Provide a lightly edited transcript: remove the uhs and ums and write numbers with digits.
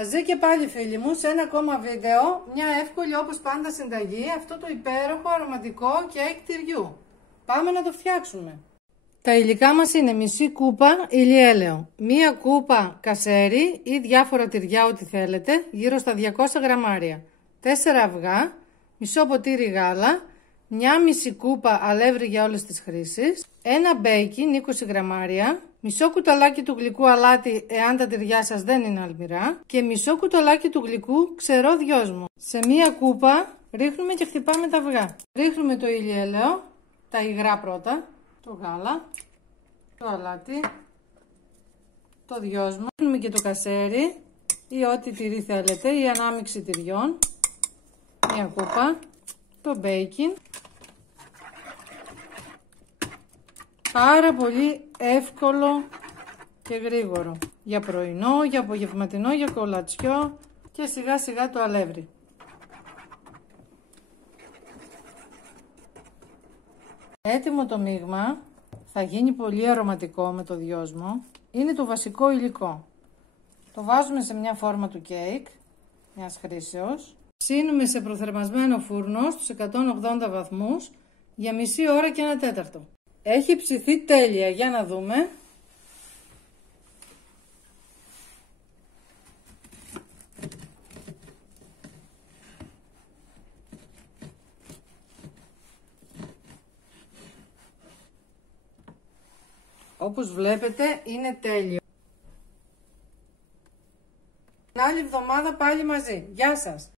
Μαζί και πάλι φίλοι μου σε ένα ακόμα βίντεο, μια εύκολη όπως πάντα συνταγή, αυτό το υπέροχο αρωματικό κέικ τυριού. Πάμε να το φτιάξουμε. Τα υλικά μας είναι μισή κούπα ηλιέλαιο, μία κούπα κασέρι ή διάφορα τυριά ό,τι θέλετε, γύρω στα 200 γραμμάρια, 4 αυγά, μισό ποτήρι γάλα, μια μισή κούπα αλεύρι για όλες τις χρήσεις, ένα μπέικιν 20 γραμμάρια, μισό κουταλάκι του γλυκού αλάτι εάν τα τυριά σας δεν είναι αλμυρά και μισό κουταλάκι του γλυκού ξερό δυόσμο. Σε μία κούπα ρίχνουμε και χτυπάμε τα αυγά. Ρίχνουμε το ηλιέλαιο, τα υγρά πρώτα, το γάλα, το αλάτι, το δυόσμο. Ρίχνουμε και το κασέρι ή ό,τι τυρί θέλετε ή ανάμιξη τυριών, μία κούπα, το μπέικιν. Πάρα πολύ εύκολο και γρήγορο για πρωινό, για απογευματινό, για κολατσιό και σιγά σιγά το αλεύρι. Έτοιμο το μείγμα, θα γίνει πολύ αρωματικό με το δυόσμο, είναι το βασικό υλικό. Το βάζουμε σε μια φόρμα του κέικ, μιας χρήσεως. Ψήνουμε σε προθερμασμένο φούρνο στους 180 βαθμούς για μισή ώρα και 1 τέταρτο. Έχει ψηθεί τέλεια, για να δούμε. Όπως βλέπετε είναι τέλειο. Την άλλη εβδομάδα πάλι μαζί. Γεια σας!